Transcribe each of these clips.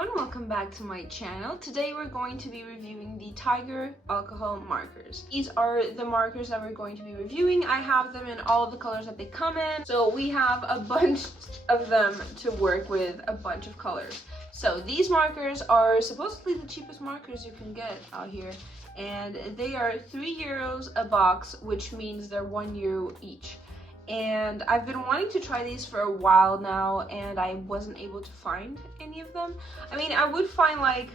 everyone, welcome back to my channel. Today we're going to be reviewing the Tiger alcohol markers. These are the markers that we're going to be reviewing. I have them in all of the colors that they come in. So we have a bunch of them to work with, a bunch of colors. So these markers are supposedly the cheapest markers you can get out here. And they are €3 a box, which means they're €1 each. And I've been wanting to try these for a while now, and I wasn't able to find any of them. I mean, I would find like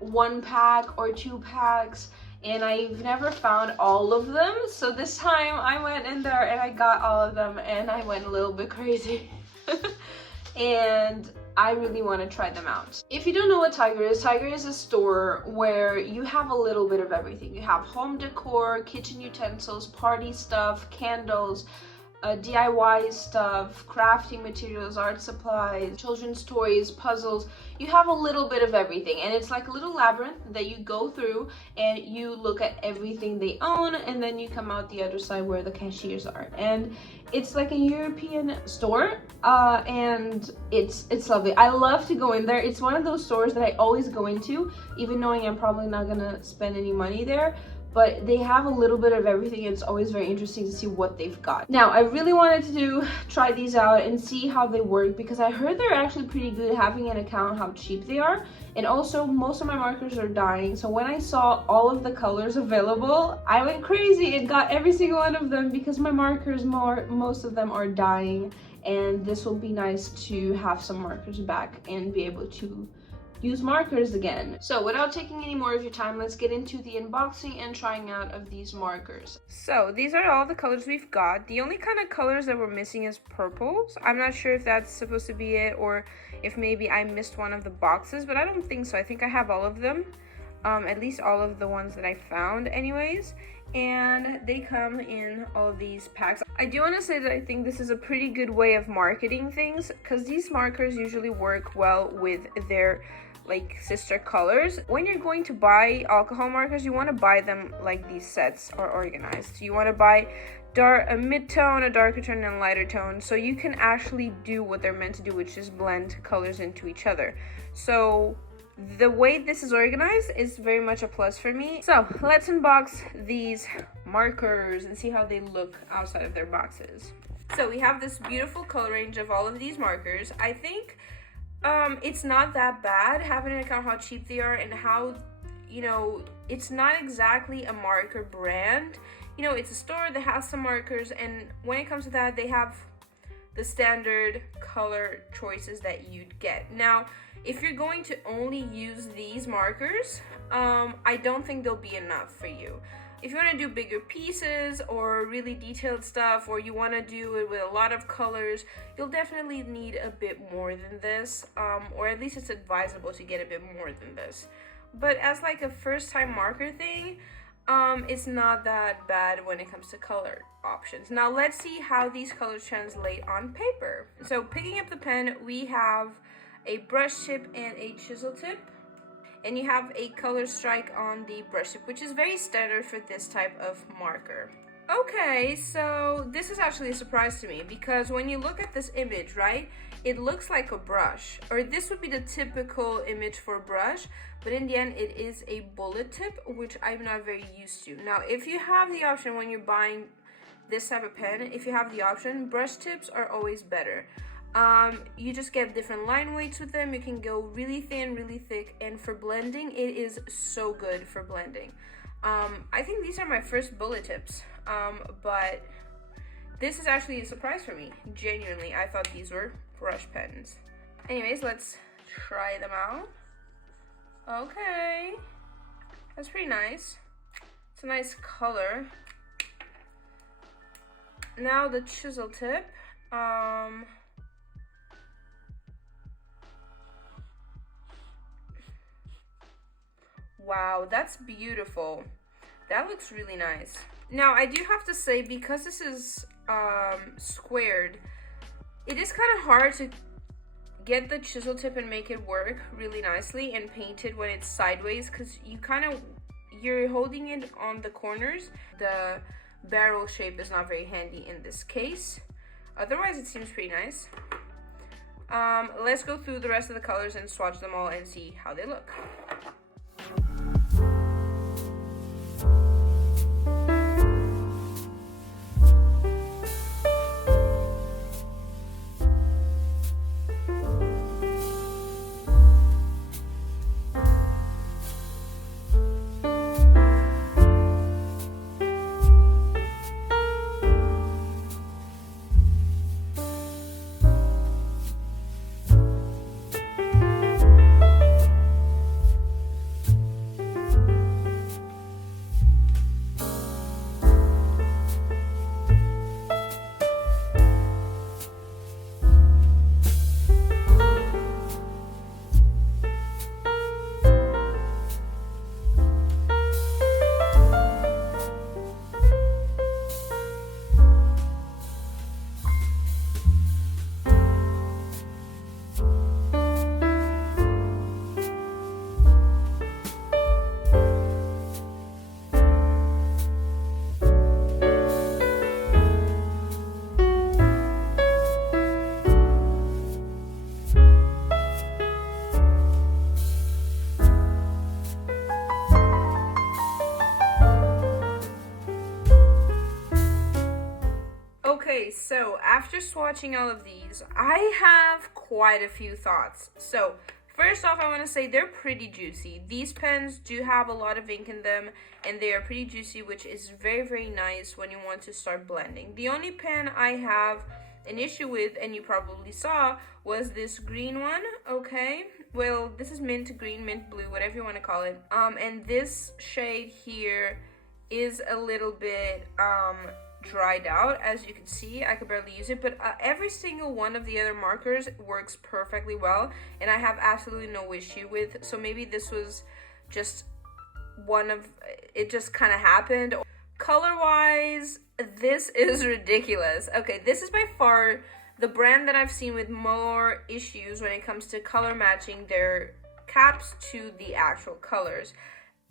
1 pack or 2 packs, and I've never found all of them. So this time I went in there and I got all of them, and I went a little bit crazy. And I really want to try them out. If you don't know what Tiger is a store where you have a little bit of everything. You have home decor, kitchen utensils, party stuff, candles, DIY stuff, crafting materials, art supplies, children's toys, puzzles. You have a little bit of everything, and it's like a little labyrinth that you go through and you look at everything they own, and then you come out the other side where the cashiers are. And it's like a European store, and it's lovely. I love to go in there. It's one of those stores that I always go into, even knowing I'm probably not gonna spend any money there. But they have a little bit of everything, and it's always very interesting to see what they've got. Now, I really wanted to try these out and see how they work, because I heard they're actually pretty good, having an account how cheap they are. And also, most of my markers are dying, so when I saw all of the colors available, I went crazy and got every single one of them, because my markers, most of them are dying, and this will be nice to have some markers back and be able to use markers again. So without taking any more of your time, let's get into the unboxing and trying out of these markers. So these are all the colors we've got. The only kind of colors that we're missing is purples. I'm not sure if that's supposed to be it, or if maybe I missed one of the boxes, but I don't think so. I think I have all of them, at least all of the ones that I found anyways. And they come in all of these packs. I do want to say that I think this is a pretty good way of marketing things, because these markers usually work well with their like sister colors. When you're going to buy alcohol markers, you want to buy them like these sets are organized. You want to buy a mid-tone, a darker tone, and a lighter tone, so you can actually do what they're meant to do, which is blend colors into each other. So the way this is organized is very much a plus for me. So let's unbox these markers and see how they look outside of their boxes. So we have this beautiful color range of all of these markers. I think it's not that bad, having an account how cheap they are, and how, you know, it's not exactly a marker brand. You know, it's a store that has some markers, and when it comes to that, they have the standard color choices that you'd get. Now, if you're going to only use these markers, I don't think they'll be enough for you. If you want to do bigger pieces or really detailed stuff, or you want to do it with a lot of colors, you'll definitely need a bit more than this, or at least it's advisable to get a bit more than this. But as like a first-time marker thing, it's not that bad when it comes to color options. Now let's see how these colors translate on paper. So picking up the pen, we have a brush tip and a chisel tip. And you have a color strike on the brush tip, which is very standard for this type of marker. Okay, so this is actually a surprise to me, because when you look at this image, right, it looks like a brush, or this would be the typical image for a brush, but in the end it is a bullet tip, which I'm not very used to. Now, if you have the option when you're buying this type of pen, if you have the option, brush tips are always better. You just get different line weights with them. You can go really thin, really thick, and for blending, it is so good for blending. I think these are my first bullet tips, but this is actually a surprise for me. Genuinely, I thought these were brush pens. Anyways, let's try them out. Okay, that's pretty nice. It's a nice color. Now the chisel tip. Wow, that's beautiful. That looks really nice. Now, I do have to say, because this is squared, it is kind of hard to get the chisel tip and make it work really nicely and paint it when it's sideways, because you're holding it on the corners. The barrel shape is not very handy in this case. Otherwise, it seems pretty nice. Let's go through the rest of the colors and swatch them all and see how they look. Okay, so after swatching all of these, I have quite a few thoughts. So first off, I want to say they're pretty juicy. These pens do have a lot of ink in them, and they are pretty juicy, which is very, very nice when you want to start blending. The only pen I have an issue with, and you probably saw, was this green one, okay? Well, this is mint green, mint blue, whatever you want to call it. And this shade here is a little bit, dried out. As you can see, I could barely use it, but every single one of the other markers works perfectly well, and I have absolutely no issue with. So maybe this was just one of it, just kind of happened. Color wise, this is ridiculous. Okay, this is by far the brand that I've seen with more issues when it comes to color matching their caps to the actual colors.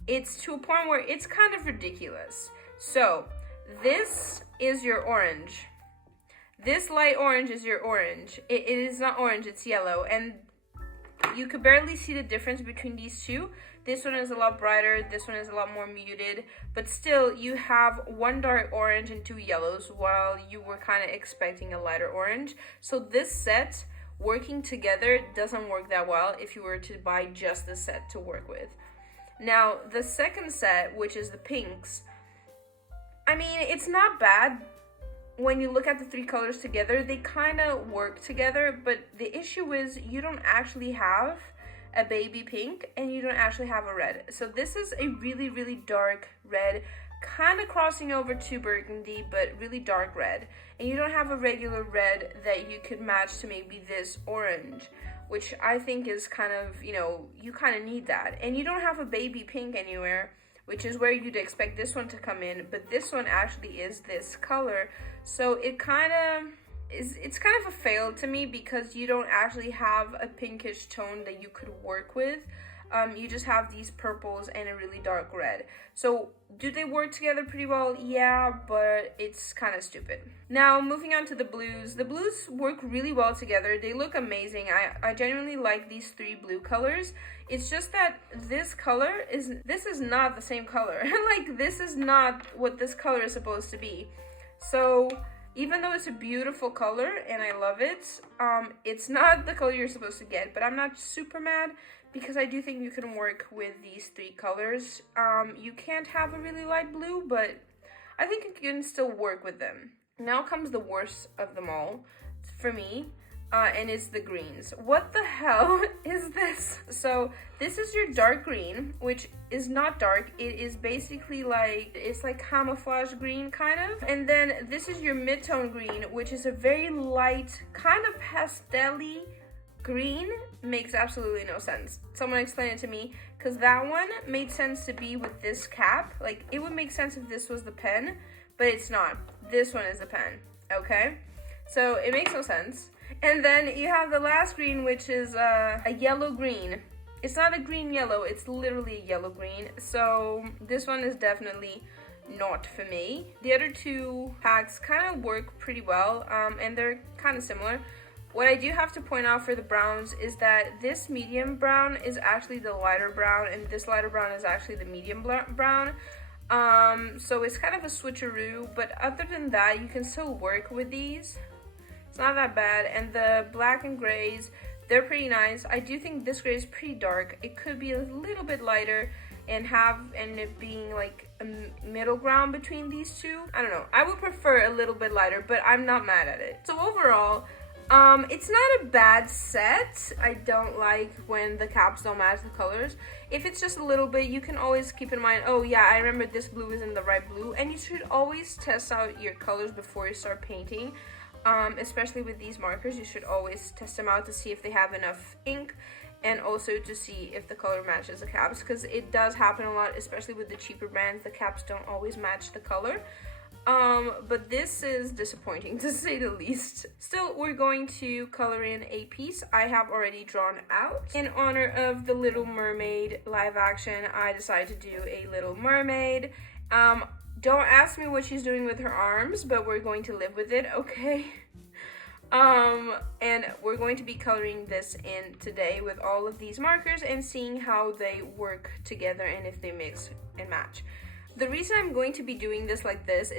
It's to a point where it's kind of ridiculous. So this is your orange. This light orange is your orange. It is not orange, it's yellow. And you could barely see the difference between these two. This one is a lot brighter, this one is a lot more muted. But still, you have one dark orange and two yellows, while you were kind of expecting a lighter orange. So this set, working together, doesn't work that well if you were to buy just the set to work with. Now, the second set, which is the pinks, I mean, it's not bad. When you look at the three colors together, they kind of work together, but the issue is you don't actually have a baby pink and you don't actually have a red. So this is a really, really dark red, kind of crossing over to burgundy, but really dark red. And you don't have a regular red that you could match to maybe this orange, which I think is kind of, you kind of need that. And you don't have a baby pink anywhere, which is where you'd expect this one to come in, but this one actually is this color. So it's kind of a fail to me, because you don't actually have a pinkish tone that you could work with. You just have these purples and a really dark red. So do they work together pretty well? Yeah, but it's kind of stupid. Now, moving on to the blues. The blues work really well together. They look amazing. I genuinely like these three blue colors. It's just that this is not the same color. Like, this is not what this color is supposed to be. So even though it's a beautiful color and I love it, it's not the color you're supposed to get. But I'm not super mad, because I do think you can work with these three colors. You can't have a really light blue, but I think you can still work with them. Now comes the worst of them all for me, and it's the greens. What the hell is this? So this is your dark green, which is not dark. It is basically it's like camouflage green kind of. And then this is your mid-tone green, which is a very light, kind of pastel-y green. Makes absolutely no sense. Someone explain it to me, because that one made sense to be with this cap. Like, it would make sense if this was the pen, but it's not. This one is the pen, okay? So it makes no sense. And then you have the last green, which is a yellow green. It's not a green yellow, it's literally a yellow green. So this one is definitely not for me. The other two packs kind of work pretty well, and they're kind of similar. What I do have to point out for the browns is that this medium brown is actually the lighter brown, and this lighter brown is actually the medium brown. So it's kind of a switcheroo, but other than that, you can still work with these. It's not that bad. And the black and grays, they're pretty nice. I do think this gray is pretty dark. It could be a little bit lighter and it being like a middle ground between these two. I don't know. I would prefer a little bit lighter, but I'm not mad at it. So overall, it's not a bad set. I don't like when the caps don't match the colors. If it's just a little bit, you can always keep in mind, oh yeah, I remember this blue isn't the right blue, and you should always test out your colors before you start painting. Especially with these markers, you should always test them out to see if they have enough ink, and also to see if the color matches the caps, because it does happen a lot, especially with the cheaper brands. The caps don't always match the color. But this is disappointing to say the least. Still, we're going to color in a piece I have already drawn out. In honor of the Little Mermaid live action, I decided to do a Little Mermaid. Don't ask me what she's doing with her arms, but we're going to live with it, okay? And we're going to be coloring this in today with all of these markers and seeing how they work together and if they mix and match. The reason I'm going to be doing this like this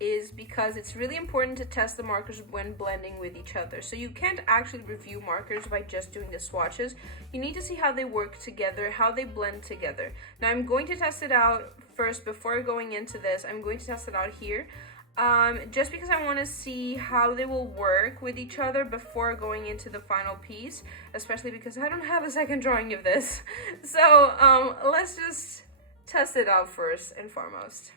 is because it's really important to test the markers when blending with each other. So you can't actually review markers by just doing the swatches. You need to see how they work together, how they blend together. Now I'm going to test it out first before going into this. I'm going to test it out here. Just because I want to see how they will work with each other before going into the final piece, especially because I don't have a second drawing of this. So let's just test it out first and foremost.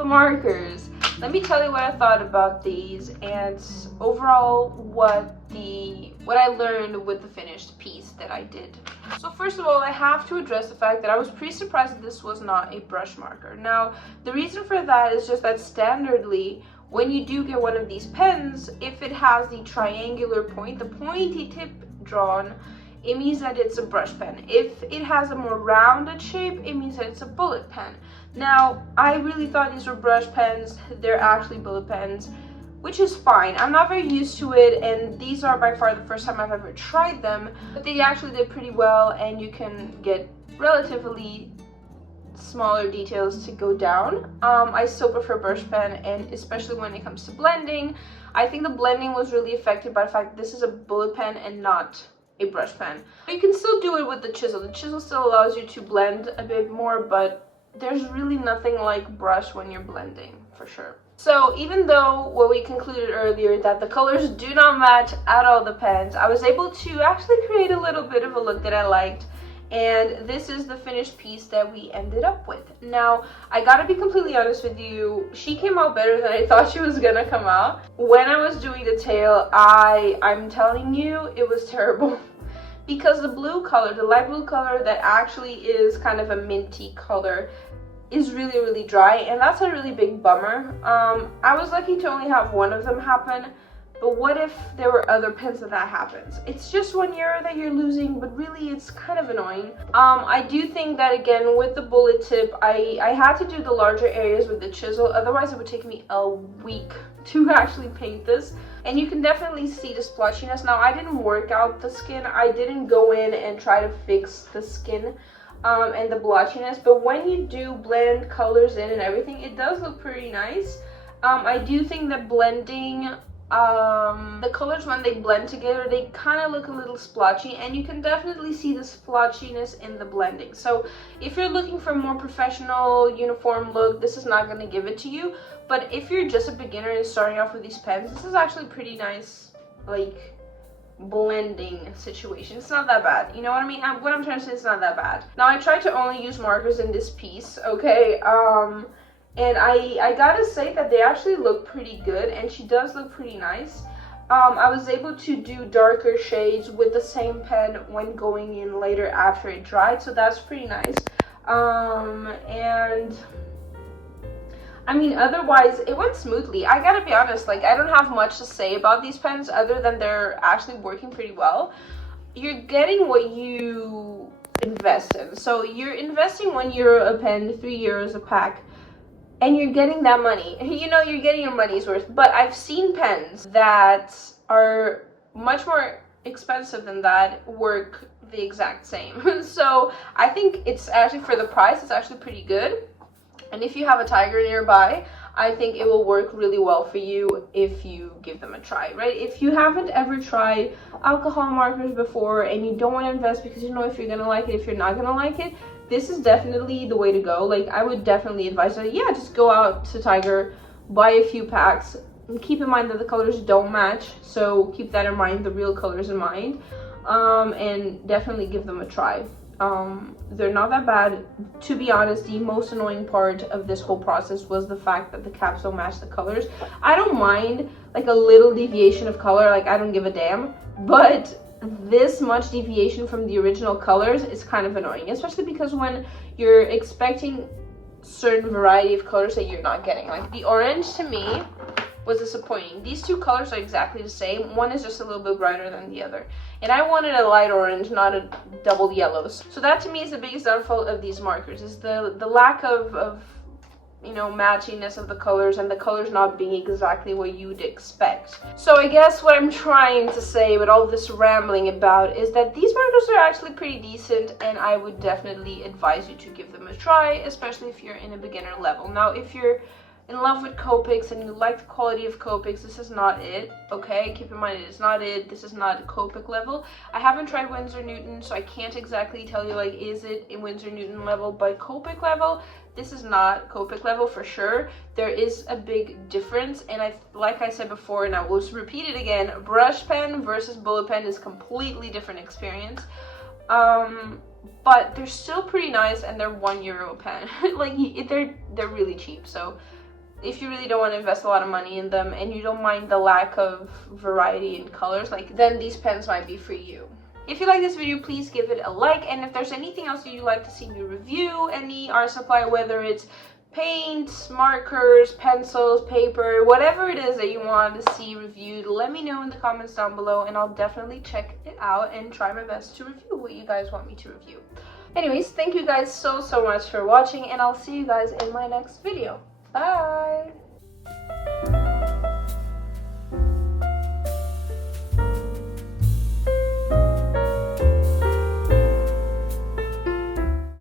the markers. Let me tell you what I thought about these and overall what I learned with the finished piece that I did. So first of all, I have to address the fact that I was pretty surprised that this was not a brush marker. Now, the reason for that is just that standardly, when you do get one of these pens, if it has the triangular point, the pointy tip drawn, it means that it's a brush pen. If it has a more rounded shape, it means that it's a bullet pen. Now, I really thought these were brush pens. They're actually bullet pens, which is fine. I'm not very used to it, and these are by far the first time I've ever tried them, but they actually did pretty well, and you can get relatively smaller details to go down. I still prefer brush pen, and especially when it comes to blending. I think the blending was really affected by the fact that this is a bullet pen and not a brush pen. You can still do it with the chisel. The chisel still allows you to blend a bit more, but there's really nothing like brush when you're blending, for sure. So even though what we concluded earlier that the colors do not match at all the pens, I was able to actually create a little bit of a look that I liked, and this is the finished piece that we ended up with. Now, I gotta be completely honest with you, she came out better than I thought she was gonna come out. When I was doing the tail, I'm telling you, it was terrible. Because the blue color, the light blue color that actually is kind of a minty color, is really, really dry, and that's a really big bummer. I was lucky to only have one of them happen, but what if there were other pens that happens? It's just 1 year that you're losing, but really it's kind of annoying. I do think that, again, with the bullet tip, I had to do the larger areas with the chisel, otherwise it would take me a week to actually paint this. And you can definitely see the splotchiness. Now, I didn't work out the skin. I didn't go in and try to fix the skin and the blotchiness, but when you do blend colors in and everything, it does look pretty nice. I do think that blending the colors, when they blend together, they kind of look a little splotchy, and you can definitely see the splotchiness in the blending. So if you're looking for a more professional uniform look, this is not going to give it to you. But if you're just a beginner and starting off with these pens, this is actually pretty nice, like, blending situation. It's not that bad, you know what I mean? What I'm trying to say is not that bad. Now, I tried to only use markers in this piece, okay? And I gotta say that they actually look pretty good, and she does look pretty nice. I was able to do darker shades with the same pen when going in later after it dried, so that's pretty nice. And I mean, otherwise, it went smoothly. I gotta be honest, like, I don't have much to say about these pens other than they're actually working pretty well. You're getting what you invest in. So you're investing €1 a pen, €3 a pack, and you're getting that money. You know, you're getting your money's worth. But I've seen pens that are much more expensive than that work the exact same. So I think it's actually, for the price, it's actually pretty good. And if you have a tiger nearby, I think it will work really well for you if you give them a try, right? If you haven't ever tried alcohol markers before and you don't want to invest because you know if you're gonna like it, if you're not gonna like it, this is definitely the way to go. Like, I would definitely advise that, yeah, just go out to Tiger, buy a few packs, and keep in mind that the colors don't match, so keep that in mind, the real colors in mind, and definitely give them a try. They're not that bad. To be honest, the most annoying part of this whole process was the fact that the caps don't match the colors. I don't mind, like, a little deviation of color, like, I don't give a damn, but this much deviation from the original colors is kind of annoying, especially because when you're expecting certain variety of colors that you're not getting. Like, the orange to me was disappointing. These two colors are exactly the same. One is just a little bit brighter than the other. And I wanted a light orange, not a double yellows. So that to me is the biggest downfall of these markers, is the lack of you know, matchiness of the colors, and the colors not being exactly what you'd expect. So I guess what I'm trying to say with all this rambling about is that these markers are actually pretty decent, and I would definitely advise you to give them a try, especially if you're in a beginner level. Now, if you're in love with Copics and you like the quality of Copics, this is not it, okay? Keep in mind, it is not it. This is not Copic level. I haven't tried Winsor Newton, so I can't exactly tell you, like, is it in Winsor Newton level? But Copic level, this is not Copic level for sure. There is a big difference, and like I said before, and I will repeat it again, brush pen versus bullet pen is completely different experience. But they're still pretty nice, and they're €1 a pen. Like, they're really cheap, so if you really don't want to invest a lot of money in them and you don't mind the lack of variety in colors, like, then these pens might be for you. If you like this video, please give it a like, and if there's anything else that you'd like to see me review, any art supply, whether it's paints, markers, pencils, paper, whatever it is that you want to see reviewed, let me know in the comments down below, and I'll definitely check it out and try my best to review what you guys want me to review. Anyways, thank you guys so much for watching, and I'll see you guys in my next video. Bye!